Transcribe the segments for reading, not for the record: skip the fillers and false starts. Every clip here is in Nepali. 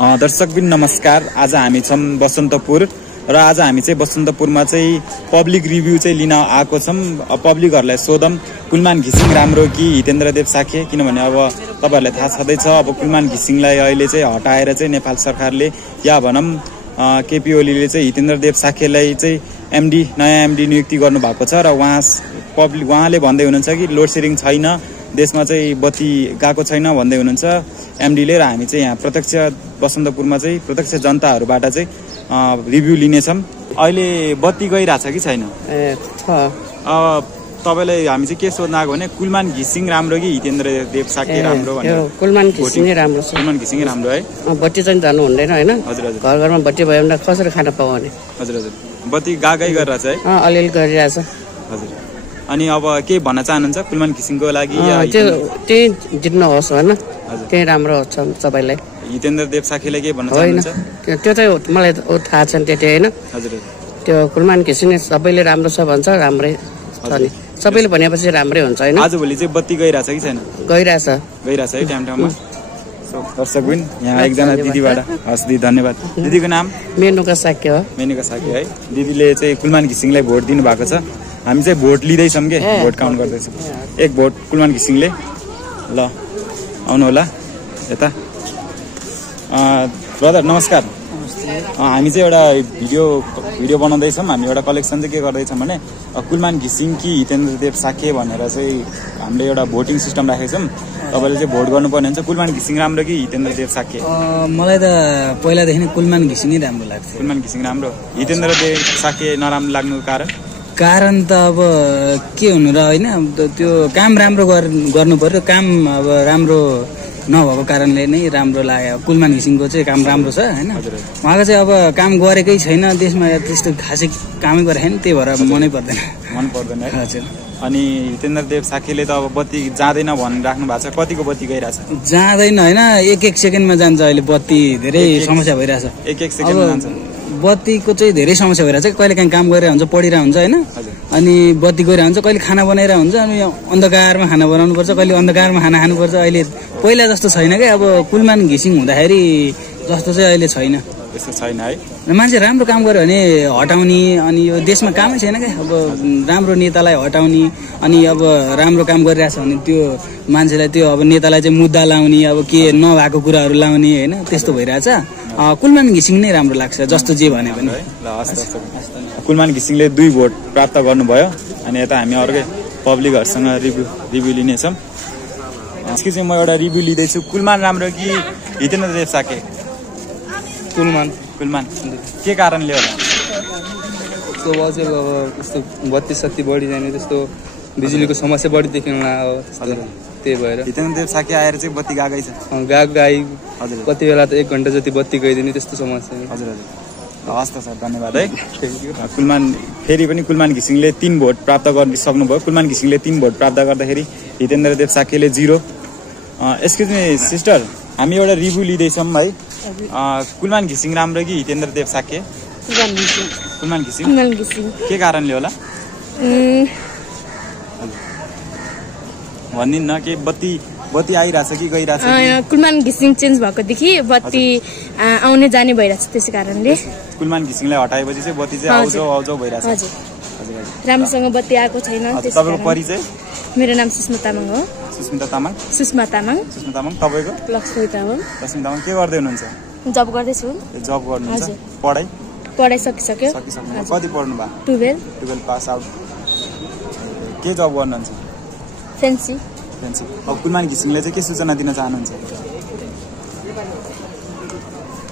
दर्शकबिन नमस्कार। आज हामी छौं बसन्तपुर र आज हामी चाहिँ बसन्तपुरमा चाहिँ पब्लिक रिभ्यू चाहिँ लिन आएको छौं। पब्लिकहरुलाई सोधम कुलमान घिसिङ राम्रो कि हितेन्द्रदेव साखे, किनभने अब तपाईहरुलाई थाहा छँदैछ अब कुलमान घिसिङलाई अहिले चाहिँ हटाएर चाहिँ नेपाल सरकारले या भनम केपी ओलीले चाहिँ हितेन्द्रदेव साखेलाई चाहिँ नयाँ एमडी नियुक्ति गर्नु भएको छ र उहाँले भन्दै हुनुहुन्छ कि लोड सेडिङ छैन, देशमा चाहिँ बत्ती गएको छैन भन्दै हुनुहुन्छ एमडीले। र हामी चाहिँ यहाँ प्रत्यक्ष बसन्तपुरमा चाहिँ प्रत्यक्ष जनताहरूबाट चाहिँ रिभ्यू लिनेछौँ। अहिले बत्ती गइरहेछ कि छैन? तपाईलाई हामी चाहिँ के सोध्न आएको भने कुलमान घिसिङ राम्रो कि हितेन्द्रदेव साखे राम्रो भनेर? कुलमान घिसिङै राम्रो छ। कुलमान घिसिङै राम्रो है। बत्ती चाहिँ जानु हुँदैन हैन? हजुर हजुर। घर घरमा बत्ती भयो भने कसरी खाना पाउने? हजुर हजुर। बत्ती गागै गरिरहेछ है? अलिअलि गरिरहेछ। हजुर। अनि अब के भन्न चाहनुहुन्छ कुलमान घिसिङको लागि? त्यही जित्नु होस् हैन? त्यही राम्रो छ सबैलाई। हितेन्द्रदेव साखेलाई के भन्न चाहनुहुन्छ? त्यो चाहिँ मलाई थाहा छ त्यति हैन? हजुर। त्यो कुलमान घिसिङ सबैले राम्रो छ भन्छ, राम्रै छ नि। सबैले भनेपछि राम्रै हुन्छ हैन? आजभोलि चाहिँ बत्ती गइरहेछ कि छैन? गइरहेछ है टाइम टाइममा। दर्शकबिन यहाँ एकजना दिदीबाट। हस् दिदी, धन्यवाद। दिदीको नाम? मेनुका साक्य हो। मेनुका साक्य है। दिदीले चाहिँ कुलमान घिसिङलाई भोट दिनु भएको छ। हामी चाहिँ भोट लिँदैछौँ के, भोट काउन्ट गर्दैछौँ। एक भोट कुलमान घिसिङले। ल आउनु होला यता। ब्रदर नमस्कार। हामी चाहिँ एउटा भिडियो बनाउँदैछौँ। हामी एउटा कलेक्सन चाहिँ के गर्दैछौँ भने कुलमान घिसिङ कि हितेन्द्रदेव साखे भनेर चाहिँ हामीले एउटा भोटिङ सिस्टम राखेको छौँ। तपाईँले चाहिँ भोट गर्नुपर्ने हुन्छ। कुलमान घिसिङ राम्रो कि हितेन्द्रदेव साखे? मलाई त पहिलादेखि नै कुलमान घिसिङै राम्रो लाग्छ। कुलमान घिसिङ राम्रो। हितेन्द्रदेव साखे नराम्रो लाग्नुको कारण त अब के हुनु र होइन, त्यो काम राम्रो गर्नु पर्यो। काम अब राम्रो नभएको कारणले नै राम्रो लाग्यो। कुलमान घिसिङको चाहिँ काम राम्रो छ होइन? उहाँको चाहिँ अब काम गरेकै छैन, देशमा त्यस्तो खासै कामै गरेको छैन, त्यही भएर मन पर्दैन है। हजुर। अनि हितेन्द्रदेव साखेले त अब बत्ती जाँदैन भनिराख्नु भएको छ। कतिको बत्ती गइरहेछ? जाँदैन होइन, एक सेकेन्डमा जान्छ। अहिले बत्ती धेरै समस्या भइरहेछ। एक सेकेन्डमा जान्छ। बत्तीको चाहिँ धेरै समस्या भइरहेछ। कहिले काहीँ काम गरेर हुन्छ, पढिरहेको हुन्छ होइन, अनि बत्ती गइरहेको हुन्छ। कहिले खाना बनाइरहेको हुन्छ, अनि अन्धकारमा खाना बनाउनु पर्छ, कहिले अन्धकारमा खाना खानुपर्छ। अहिले पहिला जस्तो छैन क्या। अब कुलमान घिसिङ हुँदाखेरि जस्तो चाहिँ अहिले छैन। त्यस्तो छैन है। मान्छे राम्रो काम गर्यो भने हटाउने, अनि यो देशमा कामै छैन क्या। अब राम्रो नेतालाई हटाउने, अनि अब राम्रो काम गरिरहेछ भने त्यो मान्छेलाई त्यो अब नेतालाई चाहिँ मुद्दा लाउने, अब के नभएको कुराहरू लाउने होइन, त्यस्तो भइरहेछ। कुलमान घिसिङ नै राम्रो लाग्छ जस्तो जे भने पनि। कुलमान घिसिङले 2 भोट प्राप्त गर्नुभयो। अनि यता हामी अर्कै पब्लिकहरूसँग रिभ्यू लिनेछौँ। यसको चाहिँ म एउटा रिभ्यू लिँदैछु। कुलमान राम्रो कि हितेन्द्रदेव साखे? कुलमान। के कारणले होला? त्यो अझै अब त्यस्तो बत्ती सत्ती बढी जाने, त्यस्तो बिजुलीको समस्या बढी देखिन लाग्यो, त्यही भएर। हितेन्द्रदेव साखे आएर चाहिँ बत्ती गएकै छ? गाई। हजुर। कति बेला त 1 घण्टा जति बत्ती गइदिने त्यस्तो समस्या। हजुर हजुर। हस् त सर, धन्यवाद है। फेरि पनि कुलमान घिसिङले 3 भोट प्राप्त गरिसक्नुभयो। कुलमान घिसिङले 3 भोट प्राप्त गर्दाखेरि हितेन्द्रदेव साखेले 0। एक्सक्युज मी सिस्टर, हामी एउटा रिभ्यू लिँदैछौँ है। कुलमान घिसिङ राम्रो कि हितेन्द्रदेव साखे? कुलमान घिसिङ। के कारणले होला भनिदिनु न। के बत्ती आइरहेछ कि गइरहेछ? कुलमान घिसिङ चेन्ज भएकोदेखि बत्ती आउने जाने भइरहेछ, त्यसै कारणले। कुलमान घिसिङलाई हटाएपछि चाहिँ बत्ती चाहिँ आउजाउ भइरहेछ। हजुर। राम्रोसँग बत्ती आएको छैन। तपाईको परिचय? मेरो नाम सुस्मा तामाङ हो। सुस्मिता तामाङ। तपाईको? लक्ष्मी तामाङ। के गर्दै हुनुहुन्छ? जब गर्दैछु। जब गर्नुहुन्छ? पढाइ सकिसक्यो। कति पढ्नु भयो? 12 पास आउट। के जब गर्नुहुन्छ? फेन्सी। अब कुलमान घिसिङले चाहिँ के सूचना दिन चाहनुहुन्छ?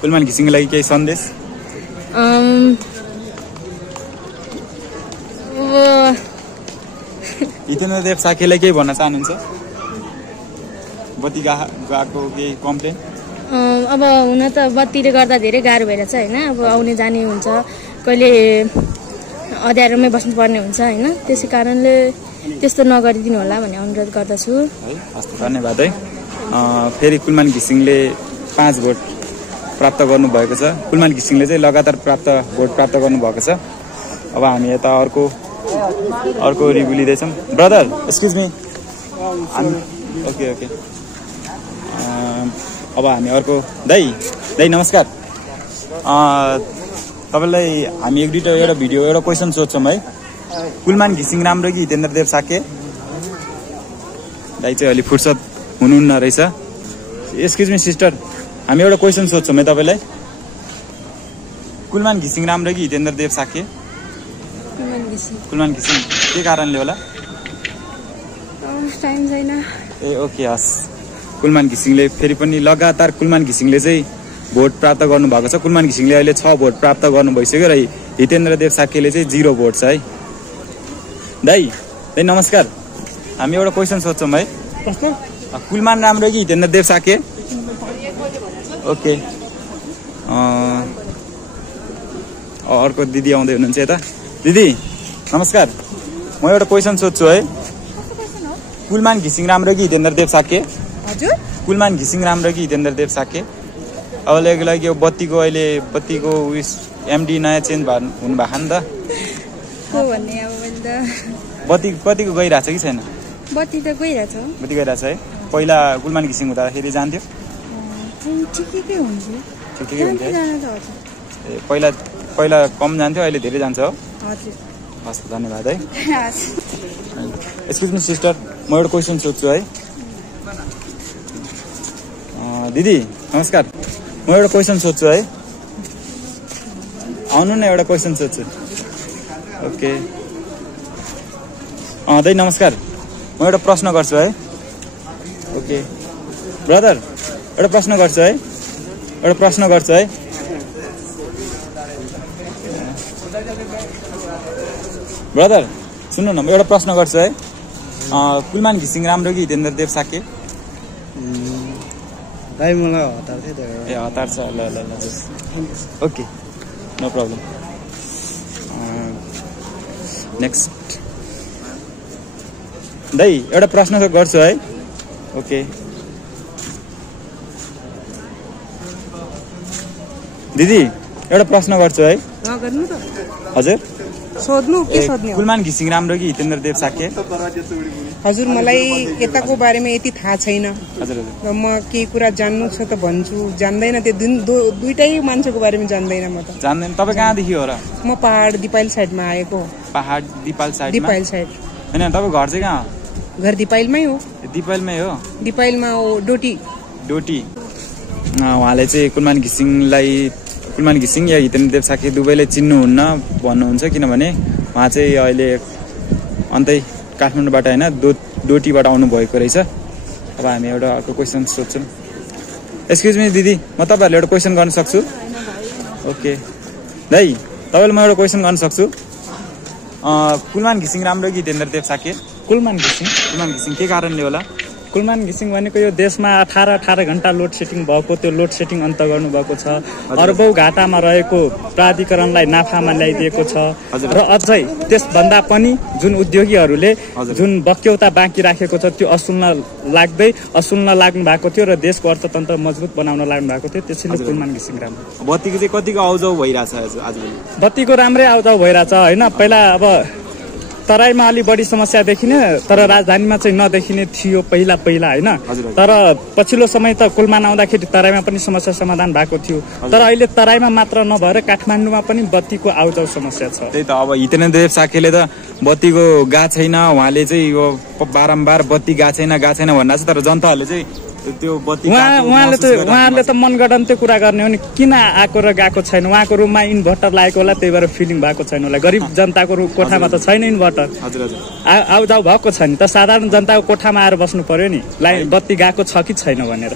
कुलमान घिसिङको लागि केही सन्देश? हितेन्द्रदेव साखेलाई के भन्न चाहनुहुन्छ? बत्ती गएको केही कम्प्लेन? अब हुन त बत्तीले गर्दा धेरै गाह्रो भइरहेछ होइन। अब आउने जाने हुन्छ, कहिले अँध्यारोमै बस्नुपर्ने हुन्छ होइन, त्यसै कारणले त्यस्तो नगरिदिनु होला भन्ने अनुरोध गर्दछु है। हस्, धन्यवाद है। फेरि कुलमान घिसिङले 5 भोट प्राप्त गर्नुभएको छ। कुलमान घिसिङले चाहिँ लगातार भोट प्राप्त गर्नुभएको छ। अब हामी यता अर्को रिभ्यू लिँदैछौँ। Brother excuse me. ओके। अब हामी अर्को दाइ दाइ नमस्कार। तपाईँलाई हामी एक दुईवटा एउटा भिडियो एउटा क्वेसन सोध्छौँ है। कुलमान घिसिङ राम्रो कि हितेन्द्र देव साके? दाइ चाहिँ अलि फुर्सद हुनुहुन्न रहेछ। एक्सक्युज मी सिस्टर, हामी एउटा क्वेसन सोध्छौँ है तपाईँलाई। कुलमान घिसिङ राम्रो कि हितेन्द्र देव साके? कुलमान घिसिङ। के कारणले होला? टाइम छैन। ए ओके हस्। कुलमान घिसिङले फेरि पनि लगातार कुलमान घिसिङले चाहिँ भोट प्राप्त गर्नुभएको छ। कुलमान घिसिङले अहिले 6 भोट प्राप्त गर्नु भइसक्यो र हितेन्द्र देव साकेले चाहिँ 0 भोट छ है। दाइ नमस्कार। हामी एउटा क्वेसन सोध्छौँ है। कुलमान राम्रो कि हितेन्द्र देव साके? ओके। अर्को दिदी आउँदै हुनुहुन्छ यता। दिदी नमस्कार। म एउटा क्वेसन सोध्छु है। कुलमान घिसिङ राम्रो कि हितेन्द्र देव साके? हजुर, कुलमान घिसिङ राम्रो कि हितेन्द्र देव साके? अहिलेको लागि यो बत्तीको उस एमडी नयाँ चेन्ज हुनुभएको नि त। को भन्ने अब मैले त बत्तीको गइरहेछ कि छैन? बत्ती त गइरहेछ। बत्ती गइरहेछ है। पहिला कुलमान घिसिङ हुँदाखेरि जान्थ्यो? ठिकै हुन्छ। ठिकै हुन्थ्यो। ए पहिला कम जान्थ्यो, अहिले धेरै जान्छ हो? हजुर। हस् धन्यवाद है। एक्सक्युज मी सिस्टर, म एउटा क्वेसन सोध्छु है। दिदी नमस्कार। म एउटा क्वेसन सोध्छु है। आउनु न, एउटा क्वेसन सोध्छु। ओके। दाइ नमस्कार। म एउटा प्रश्न गर्छु है। ओके ब्रदर, एउटा प्रश्न गर्छु है। ब्रदर सुन्नु न, म एउटा प्रश्न गर्छु है। कुलमान घिसिङ राम्रो कि हितेन्द्र देव साके? भाइ मलाई हतार थियो त। ए हतार छ। ल ओके, नो प्रब्लम। नेक्स्ट दाइ एउटा प्रश्न गर्छु है। ओके दिदी एउटा प्रश्न गर्छु है। गर्नु त। हजुर सोध्नु के सोध्ने हो? कुलमान घिसिङ राम्रो कि हितेन्द्र देव साके? हजुर, मलाई यताको बारेमा यति थाहा छैन। हजुर र म केही कुरा जान्नु छ त भन्छु, जान्दैन। त्यो दुईटै मान्छेको बारेमा जान्दैन म त। जान्दैन। तपाईँ कहाँदेखि हो र? म पहाड दिपाइल साइडमा आएको। पहाड दिपाइल साइड? दिपाइल साइड होइन, तपाईँ घर चाहिँ कहाँ? घर दिपाइलमै हो। दिपाइलमै हो? दिपाइलमा हो, डोटी। उहाँले चाहिँ कुलमान घिसिङ या हितेन्द्र देव साके दुवैले चिन्नुहुन्न भन्नुहुन्छ, किनभने उहाँ चाहिँ अहिले अन्तै काठमाडौँबाट होइन डोटीबाट आउनुभएको रहेछ। अब हामी एउटा अर्को क्वेसन सोध्छौँ। एक्सक्युज मी दिदी, म तपाईँहरूले एउटा क्वेसन गर्न सक्छु? ओके दाइ, तपाईँले म एउटा क्वेसन गर्न सक्छु? कुलमान घिसिङ राम्रो कि हितेन्द्र देव साके? कुलमान घिसिङ। के कारणले होला? कुलमान घिसिङ भनेको यो देशमा 18 घण्टा लोड सेटिङ भएको, त्यो लोड सेटिङ अन्त गर्नुभएको छ। अर्बौं घाटामा रहेको प्राधिकरणलाई नाफामा ल्याइदिएको छ। र अझै त्यसभन्दा पनि जुन उद्योगीहरूले जुन बक्यौता बाँकी राखेको छ त्यो असुल नलाग्नु भएको थियो र देशको अर्थतन्त्र मजबुत बनाउन लाग्नु भएको थियो। त्यसैले कुलमान घिसिङ राम्रो। बत्तीको चाहिँ कतिको आउजाउ भइरहेछ आजभोलि? बत्तीको राम्रै आउजाउ भइरहेछ होइन। पहिला अब तराईमा अलि बढी समस्या देखिने, तर राजधानीमा चाहिँ नदेखिने थियो पहिला होइन। तर पछिल्लो समय त कुलमान आउँदाखेरि तराईमा पनि समस्या समाधान भएको थियो। तर अहिले तराईमा मात्र नभएर काठमाडौँमा पनि बत्तीको आउजाउ समस्या छ। त्यही त। अब हितेन्द्र देव साकेले त बत्तीको गएको छैन, उहाँले चाहिँ यो बारम्बार बत्ती गएको छैन भन्दा छ। तर जनताहरूले चाहिँ त्यो बत्ती उहाँहरूले त मनगढन्त कुरा गर्ने हो नि। किन आएको र गएको छैन? उहाँको रुममा इन्भर्टर लागेको होला, त्यही भएर फिलिङ भएको छैन होला। गरिब जनताको कोठामा त छैन इन्भर्टर, आउजाउ भएको छैन त। साधारण जनताको कोठामा आएर बस्नु पर्यो नि, बत्ती गएको छ कि छैन भनेर।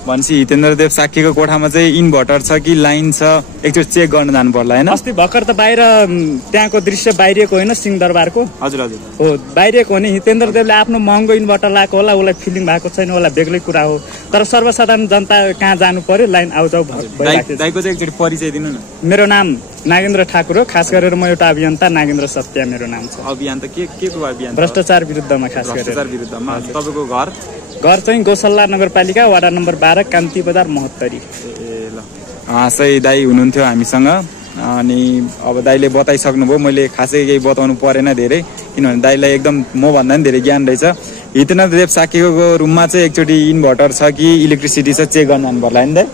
भनेपछि हितेन्द्र देव साकेको कोठामा चाहिँ इन्भर्टर छ कि लाइन छ, एकचोटि चेक गर्न जानु पर्ला होइन? अस्ति भर्खर त बाहिर त्यहाँको दृश्य बाहिरिएको होइन, सिंहदरबारको? हजुर हो, बाहिरिएको हो नि। हितेन्द्र देवले आफ्नो महँगो इन्भर्टर लगाएको होला, उसलाई फिलिङ भएको छैन होला, बेग्लै कुरा हो। तर सर्वसाधारण जनता कहाँ जानु पर्यो, लाइन आउजाउ दाइको चाहिँ एकचोटि परिचय दिनु न। मेरो नाम नागेन्द्र ठाकुर हो। खास गरेर म एउटा अभियन्ता, नागेन्द्र सत्या मेरो नाम छ। अभियन्ता के को अभियन्ता? भ्रष्टाचार विरुद्धमा। खास गरेर भ्रष्टाचार विरुद्धमा। तपाईँको घर चाहिँ गौसल्ला नगरपालिका, वडा नम्बर 12, कान्ति बजार, महोत्तरी। ल सही दाइ हुनुहुन्थ्यो हामीसँग। अनि अब दाइले बताइसक्नुभयो। मैले खासै केही बताउनु परेन धेरै, किनभने दाइलाई एकदम म भन्दा पनि धेरै ज्ञान रहेछ। हितेन्द्र देव साकेको रुममा चाहिँ एकचोटि इन्भर्टर छ कि इलेक्ट्रिसिटी छ चेक गर्न जानु पर्ला नि त।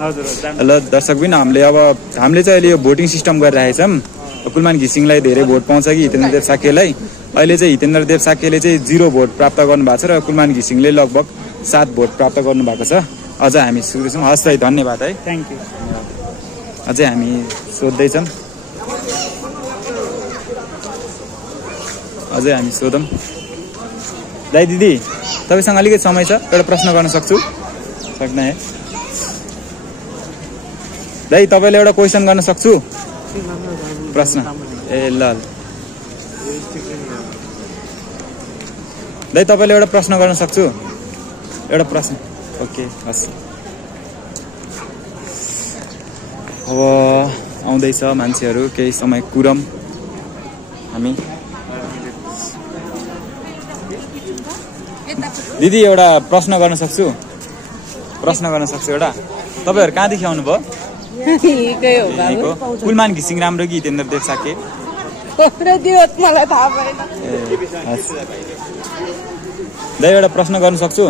ल दर्शक पनि हामीले चाहिँ अहिले यो भोटिङ सिस्टम गरिरहेको छौँ। कुलमान घिसिङलाई धेरै भोट पाउँछ कि हितेन्द्र देव साकेलाई। अहिले चाहिँ हितेन्द्र देव साकेले चाहिँ 0 भोट प्राप्त गर्नुभएको छ र कुलमान घिसिङले लगभग 7 भोट प्राप्त गर्नुभएको छ। अझ हामी सुन्दैछौँ। हस् दाइ धन्यवाद है। Thank you. अझै हामी सोध्दैछौँ। अझै हामी सोधौँ। दाइ दिदी तपाईँसँग अलिकति समय छ, एउटा प्रश्न गर्न सक्छु? सक्दैन है दाइ, तपाईँले एउटा क्वेसन गर्न सक्छु? प्रश्न ए ल दाइ तपाईँले एउटा प्रश्न गर्न सक्छु? एउटा प्रश्न ओके हस्। अब आउँदैछ मान्छेहरू, केही समय कुरम हामी। दिदी एउटा प्रश्न गर्न सक्छु? प्रश्न गर्न सक्छु एउटा? तपाईँहरू कहाँदेखि आउनुभयो? कुलमान घिसिङ राम्रो कि हितेन्द्र देव साके? दाइ एउटा प्रश्न गर्न सक्छु?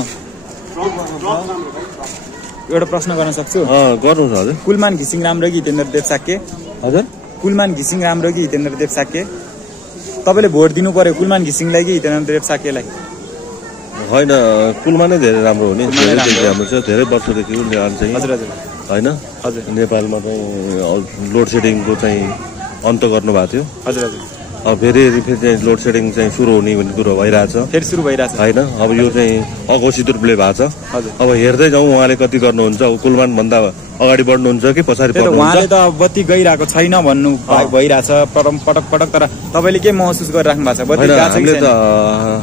एउटा प्रश्न गर्न सक्छु? गर्नुहोस् हजुर। कुलमान घिसिङ राम्रो कि हितेन्द्र देव साके? हजुर कुलमान घिसिङ राम्रो कि हितेन्द्र देव साके? तपाईँले भोट दिनु पर्यो कुलमान घिसिङलाई कि हितेन्द्र देव साकेलाई? होइन, कुलमानै धेरै राम्रो हो नि। धेरै राम्रो छ, धेरै वर्षदेखि नेपाल चाहिँ हजुर हजुर होइन हजुर नेपालमा चाहिँ लोड सेडिङको चाहिँ अन्त गर्नुभएको थियो। हजुर हजुर अब फेरि चाहिँ लोड सेडिङ चाहिँ सुरु हुने भन्ने कुरो भइरहेछ। फेरि सुरु भइरहेछ होइन। अब यो चाहिँ अघोषित रूपले भएको छ। अब हेर्दै जाउँ उहाँले कति गर्नुहुन्छ। अब कुलमान भन्दा अगाडि बढ्नुहुन्छ कि पछाडि बढ्नुहुन्छ? उहाँले त बत्ती गइरहेको छैन भन्नु भइरहेछ पटक पटक। तर तपाईँले के महसुस गरिराख्नु भएको छ? बत्ती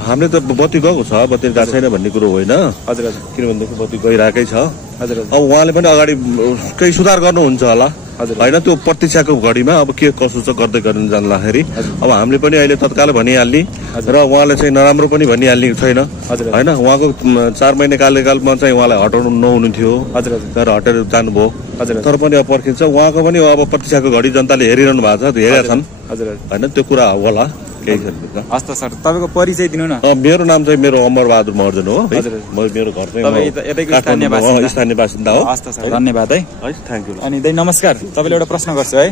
हामीले त बत्ती गएको छ, बत्ती गएको छैन भन्ने कुरो होइन। हजुर हजुर किनभनेदेखि बत्ती गइरहेकै छ। हजुर अब उहाँले पनि अगाडि केही सुधार गर्नुहुन्छ होला होइन। त्यो प्रतीक्षाको घडीमा अब के कसो छ गर्दै गर्नु जाँदाखेरि अब हामीले पनि अहिले तत्काल भनिहाल्ने र उहाँले चाहिँ नराम्रो पनि भनिहाल्ने छैन होइन। उहाँको 4 महिना कार्यकालमा चाहिँ उहाँलाई हटाउनु नहुनु थियो, तर हटेर जानुभयो। तर पनि अब पर्खिन्छ। उहाँको पनि अब प्रतीक्षाको घडी जनताले हेरिरहनु भएको छ, हेरेका छन् होइन। त्यो कुरा होला केही छैन। हस् त सर, तपाईँको परिचय दिनु न। मेरो नाम चाहिँ मेरो अमर बहादुर महर्जन हो। मेरो घर चाहिँ स्थानीय बासिन्दा हो। हस् त सर, धन्यवाद है। Thank you. अनि दाइ नमस्कार, तपाईँले एउटा प्रश्न गर्छु है।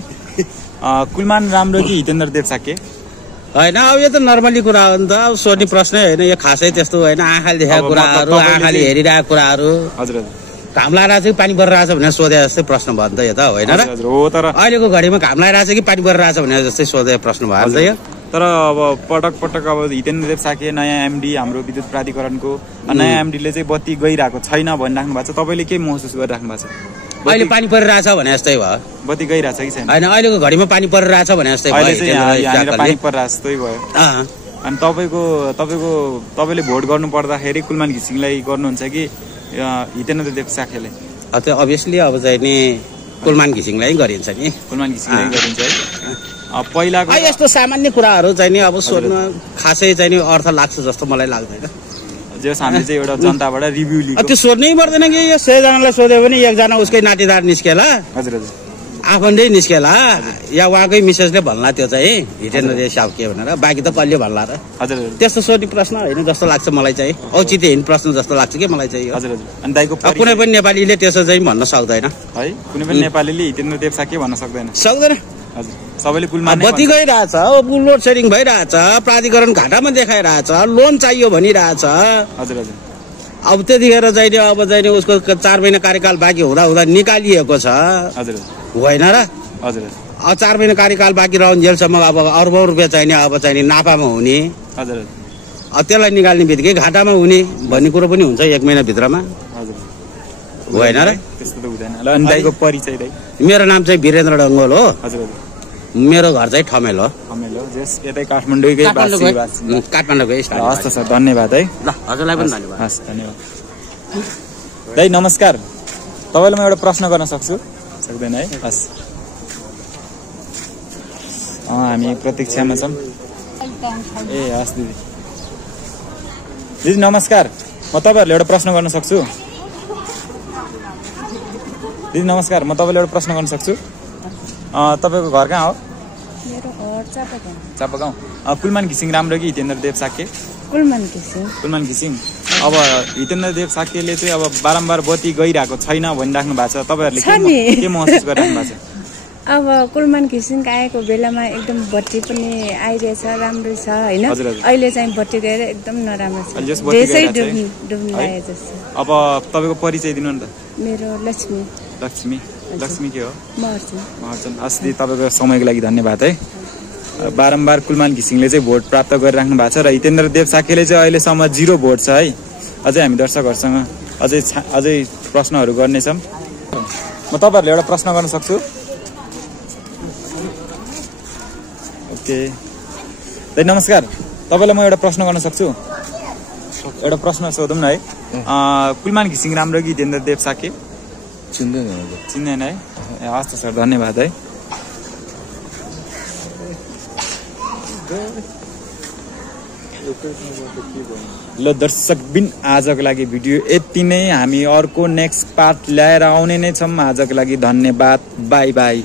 कुलमान राम्रो कि हितेन्द्र देव साके? होइन, अब यो त नर्मली कुरा हो नि त। अब सोध्ने प्रश्नै होइन, यो खासै त्यस्तो होइन। आँखाले देखाएको कुराहरू, आँखाले हेरिरहेको कुराहरू। हजुर हजुर। घाम लगाइरहेको छ कि पानी परिरहेको छ भनेर सोधे जस्तै प्रश्न भयो नि त यो त, होइन र? हो, तर अहिलेको घडीमा घाम लगाइरहेको छ कि पानी परिरहेको छ भनेर जस्तै सोधे प्रश्न भयो नि त यो। तर अब पटक पटक अब हितेन्द्र देव साके नयाँ एमडी हाम्रो विद्युत प्राधिकरणको नयाँ एमडीले चाहिँ बत्ती गइरहेको छैन भनिराख्नु भएको छ। तपाईँले के महसुस गरिराख्नु भएको छ? अहिले पानी परिरहेछ भने जस्तै भयो। बत्ती गइरहेछ कि छैन? होइन, अहिलेको घडीमा पानी परिरहेछ भने जस्तै भयो। पानी परिरहेछ जस्तै भयो। अनि तपाईँले भोट गर्नु पर्दाखेरि कुलमान घिसिङलाई गर्नुहुन्छ कि हितेन्द्र देव साकेलाई? त्यो अभियसली अब चाहिँ नि कुलमान घिसिङलाई गरिन्छ नि। कुलमान घिसिङलाई गरिन्छ है। पहिलाको यस्तो सामान्य कुराहरू चाहिँ नि अब सोध्न खासै चाहिँ नि अर्थ लाग्छ जस्तो मलाई लाग्दैन। जस हामीले चाहिँ एउटा जनताबाट रिभ्यू लिएको, त्यो सोध्नै पर्दैन कि यो 100 जनालाई सोध्यो भने एकजना उसकै नातेदार निस्केला, हजुर हजुर, आफन्दै निस्केला, या उहाँकै मिसेसले भन्ला त्यो चाहिँ हितेन्द्र देव साके भनेर, बाँकी त कसले भन्ला र? हजुर। त्यस्तो सोध्ने प्रश्न होइन जस्तो लाग्छ मलाई चाहिँ, औचित्यहीन प्रश्न जस्तो लाग्छ कि मलाई चाहिँ। हजुर हजुर। अनि दाइको कुनै पनि नेपालीले त्यसो चाहिँ भन्न सक्दैन है? कुनै पनि नेपालीले हितेन्द्र देव साके भन्न सक्दैन? सक्दैन। हजुर, सबैले कुलमान बत्ती गइरहेछ, लोड सेडिङ भइरहेछ, प्राधिकरण घाटामा देखाइरहेछ, लोन चाहियो भनिरहेछ। हजुर हजुर। अब त्यतिखेर चाहिँ अब चाहिँ उसको 4 महिना कार्यकाल बाँकी हुँदा हुँदा निकालिएको छ, हजुर होइन र? हजुर। अब 4 महिना कार्यकाल बाँकी रहन्जेलसम्म अब अरबौं रुपियाँ चाहिने, अब चाहिँ नाफामा हुने, हजुर। अब त्यसलाई निकाल्ने बित्तिकै घाटामा हुने भन्ने कुरो पनि हुन्छ 1 महिनाभित्रमा, हजुर, होइन र? त्यस्तो त हुँदैन। ल अनि दाइको परिचय दाइ? मेरो नाम चाहिँ वीरेन्द्र डङ्गोल हो। हजुर हजुर। मेरो घर चाहिँ ठमेल हो। ठमेल हो, जस यतै काठमाडौँकै काठमाडौँकै। हस् त सर, धन्यवाद है। ल हजुरलाई पनि धन्यवाद। हस्, धन्यवाद। दाइ नमस्कार, तपाईँलाई म एउटा प्रश्न गर्न सक्छु? सक्दैन है? हस्, हामी प्रतीक्षामा छौँ। ए हस् दिदी। दिदी नमस्कार, म तपाईँहरूलाई एउटा प्रश्न गर्न सक्छु? दिदी नमस्कार, म तपाईँलाई एउटा प्रश्न गर्न सक्छु? तपाईँको घर कहाँ हो? मेरो घर चापागाउँ। चापागाउँ। कुलमान घिसिङ राम्रो कि हितेन्द्र देव साके? कुलमान घिसिङ। कुलमान घिसिङ। अब हितेन्द्र देव साक्यले चाहिँ अब बारम्बार बत्ती गइरहेको छैन भनिराख्नु भएको छ, तपाईँहरूले के महसुस गरिराख्नु भएको छ? अब कुलमान घिसिङ आएको बेलामा एकदम बत्ती पनि आइरहेछ, राम्रो छ होइन। अहिले चाहिँ बत्ती गएर एकदम नराम्रो छ, देशै डुब्नु लागेको जस्तो। अब तपाईँको परिचय दिनु नि त। मेरो लक्ष्मी। लक्ष्मी, लक्ष्मी के हो? महर्जन। अस्ति तपाईँको समयको लागि धन्यवाद है। बारम्बार कुलमान घिसिङले चाहिँ भोट प्राप्त गरिराख्नु भएको छ र हितेन्द्र देव साक्यले चाहिँ अहिलेसम्म 0 भोट छ है। अझै हामी दर्शकहरूसँग अझै प्रश्नहरू गर्नेछौँ। म तपाईँहरूले एउटा प्रश्न गर्न सक्छु? ओके दाइ नमस्कार, तपाईँलाई म एउटा प्रश्न गर्न सक्छु? एउटा प्रश्न सोधौँ न है। कुलमान घिसिङ राम्रो कि हितेन्द्र देव साक्य? चिन्दैन है। हस् त सर, धन्यवाद है। ल दर्शकबिन, आजको लागि भिडियो यति नै। हामी अर्को नेक्स्ट पार्ट ल्याएर आउने नै छौँ। आजको लागि धन्यवाद, बाई बाई।